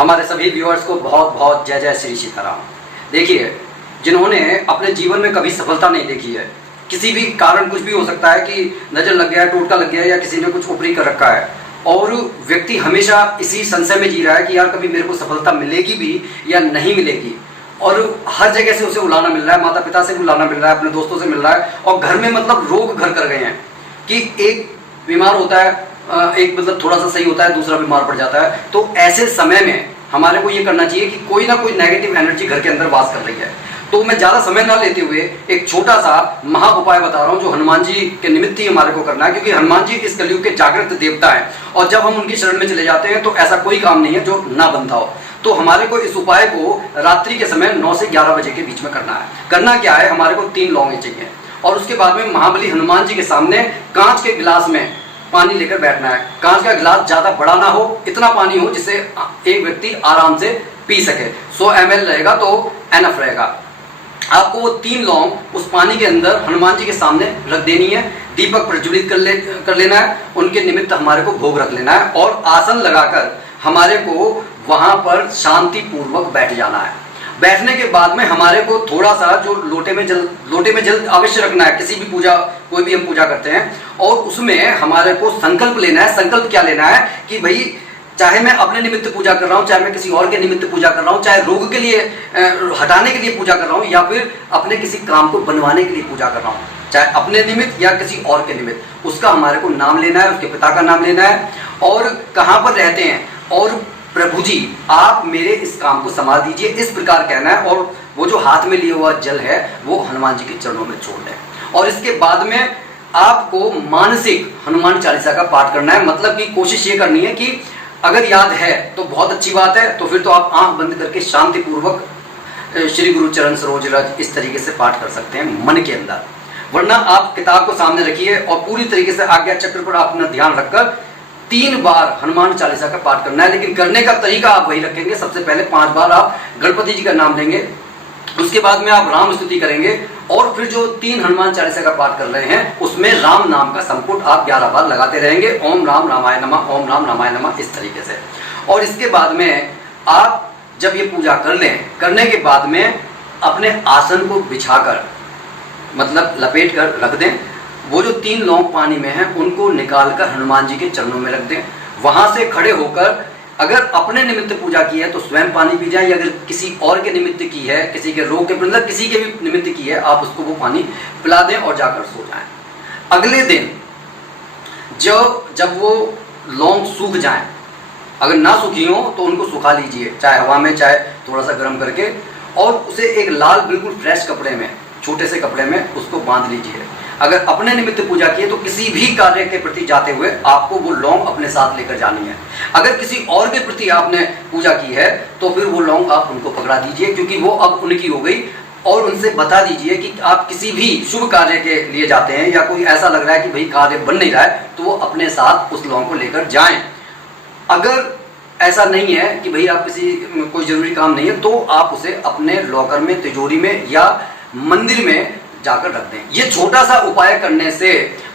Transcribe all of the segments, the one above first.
हमारे सभी व्यूअर्स को बहुत बहुत जय जय श्री सीताराम। देखिए, जिन्होंने अपने जीवन में कभी सफलता नहीं देखी है, किसी भी कारण कुछ भी हो सकता है कि नज़र लग गया है, टोटका लग गया है, या किसी ने कुछ ऊपरी कर रखा है, और व्यक्ति हमेशा इसी संशय में जी रहा है कि यार कभी मेरे को सफलता मिलेगी भी या नहीं मिलेगी, और हर जगह से उसे उलाना मिल रहा है, माता पिता से भी उलाना मिल रहा है, अपने दोस्तों से मिल रहा है, और घर में मतलब रोग घर कर गए हैं कि एक बीमार होता है, एक मतलब थोड़ा सा सही होता है, दूसरा बीमार पड़ जाता है। तो ऐसे समय में हमारे को ये करना चाहिए कि कोई ना कोई नेगेटिव एनर्जी घर के अंदर वास कर रही है। तो मैं ज़्यादा समय ना लेते हुए एक छोटा सा महा उपाय बता रहा हूँ जो हनुमान जी के निमित्त ही हमारे को करना है, क्योंकि हनुमान जी इस कलयुग के जागृत देवता हैं, और जब हम उनकी शरण में चले जाते हैं तो ऐसा कोई काम नहीं है जो ना बनता हो। तो हमारे को इस उपाय को रात्रि के समय 9 से 11 बजे के बीच में करना है। करना क्या है, हमारे को 3 लौंगे चाहिए, और उसके बाद में महाबली हनुमान जी के सामने कांच के गिलास में पानी लेकर बैठना है। कांच का गिलास ज़्यादा बड़ा ना हो, इतना पानी हो जिससे एक व्यक्ति आराम से पी सके। 100 ml रहेगा तो एनफ रहेगा। आपको वो 3 लौंग उस पानी के अंदर हनुमान जी के सामने रख देनी है, दीपक प्रज्वलित कर लेना है, उनके निमित्त हमारे को भोग रख लेना है, और आसन लगाकर हमारे को वहाँ पर शांति पूर्वक बैठ जाना है। बैठने के बाद में हमारे को थोड़ा सा जो लोटे में जल अवश्य रखना है। किसी भी पूजा, कोई भी हम पूजा करते हैं, और उसमें हमारे को संकल्प लेना है। संकल्प क्या लेना है कि भाई चाहे मैं अपने निमित्त पूजा कर रहा हूँ, चाहे मैं किसी और के निमित्त पूजा कर रहा हूँ, चाहे रोग के लिए हटाने के लिए पूजा कर रहा हूँ, या फिर अपने किसी काम को बनवाने के लिए पूजा कर रहा हूँ, चाहे अपने निमित्त या किसी और के निमित्त, उसका हमारे को नाम लेना है, उसके पिता का नाम लेना है, और कहाँ पर रहते हैं, और प्रभु जी आप मेरे इस काम को संभाल दीजिए, इस प्रकार कहना है। और वो जो हाथ में लिया हुआ जल है वो हनुमान जी के चरणों में छोड़ दें। और इसके बाद में आपको मानसिक हनुमान चालीसा का पाठ करना है। मतलब कि कोशिश ये करनी है कि अगर याद है तो बहुत अच्छी बात है, तो फिर तो आप आंख बंद करके शांतिपूर्वक श्री गुरु चरण सरोज रज इस तरीके से पाठ कर सकते हैं मन के अंदर। वरना आप किताब को सामने रखिए और पूरी तरीके से आज्ञा चक्र पर अपना ध्यान रखकर 3 बार हनुमान चालीसा का पाठ करना है। लेकिन करने का तरीका आप वही रखेंगे। सबसे पहले 5 बार आप गणपति जी का नाम लेंगे, उसके बाद में आप राम स्तुति करेंगे, और फिर जो 3 हनुमान चालीसा का पाठ कर रहे हैं उसमें राम नाम का संपुट आप 11 बार लगाते रहेंगे। ओम राम रामाय नमः, ओम राम रामाय नमः, इस तरीके से। और इसके बाद में आप जब ये पूजा कर लें, करने के बाद में अपने आसन को बिछाकर मतलब लपेट कर रख दें। वो जो 3 लौंग पानी में हैं उनको निकालकर हनुमान जी के चरणों में रख दें। वहां से खड़े होकर अगर अपने निमित्त पूजा की है तो स्वयं पानी पी जाए, या अगर किसी और के निमित्त की है, किसी के रोग के मतलब किसी के भी निमित्त की है, आप उसको वो पानी पिला दें और जाकर सो जाएं। अगले दिन जब वो लौंग सूख जाएं, अगर ना सूखी हो तो उनको सुखा लीजिए, चाहे हवा में चाहे थोड़ा सा गर्म करके, और उसे एक लाल बिल्कुल फ्रेश कपड़े में, छोटे से कपड़े में उसको बांध लीजिए। अगर अपने निमित्त पूजा की है तो किसी भी कार्य के प्रति जाते हुए आपको वो लौंग अपने साथ लेकर जानी है। अगर किसी और के प्रति आपने पूजा की है तो फिर वो लौंग आप उनको पकड़ा दीजिए, क्योंकि वो अब उनकी हो गई, और उनसे बता दीजिए कि आप किसी भी शुभ कार्य के लिए जाते हैं, या कोई ऐसा लग रहा है कि भाई कार्य बन नहीं रहा है, तो वो अपने साथ उस लौंग को लेकर जाएं। अगर ऐसा नहीं है कि भाई आप कोई जरूरी काम नहीं है, तो आप उसे अपने लॉकर में, तिजोरी में या मंदिर में जाकर रख दें। ये छोटा सा उपाय करने से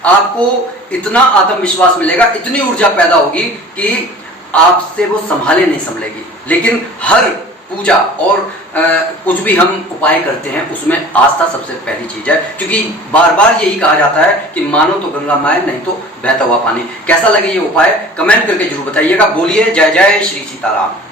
आपको इतना आत्मविश्वास मिलेगा, इतनी ऊर्जा पैदा होगी कि आपसे वो संभाले नहीं संभलेगी। लेकिन हर पूजा और कुछ भी हम उपाय करते हैं उसमें आस्था सबसे पहली चीज है, क्योंकि बार बार यही कहा जाता है कि मानो तो गंगा माए, नहीं तो बहता हुआ पानी। कैसा लगे ये उपाय कमेंट करके जरूर बताइएगा। बोलिए जय जय श्री सीताराम।